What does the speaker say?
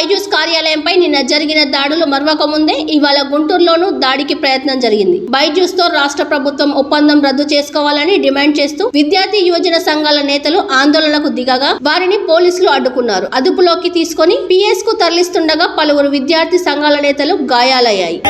బైజూస్ కార్యాలయంపై నిన్న జరిగిన దాడులు మరవక ముందే ఇవాళ గుంటూరులోనూ దాడికి ప్రయత్నం జరిగింది. బైజూస్ తో రాష్ట్ర ప్రభుత్వం ఒప్పందం రద్దు చేసుకోవాలని డిమాండ్ చేస్తూ విద్యార్థి యువజన సంఘాల నేతలు ఆందోళనకు దిగగా వారిని పోలీసులు అడ్డుకున్నారు. అదుపులోకి తీసుకొని పిఎస్ కు తరలిస్తుండగా పలువురు విద్యార్థి సంఘాల నేతలు గాయాలయ్యాయి.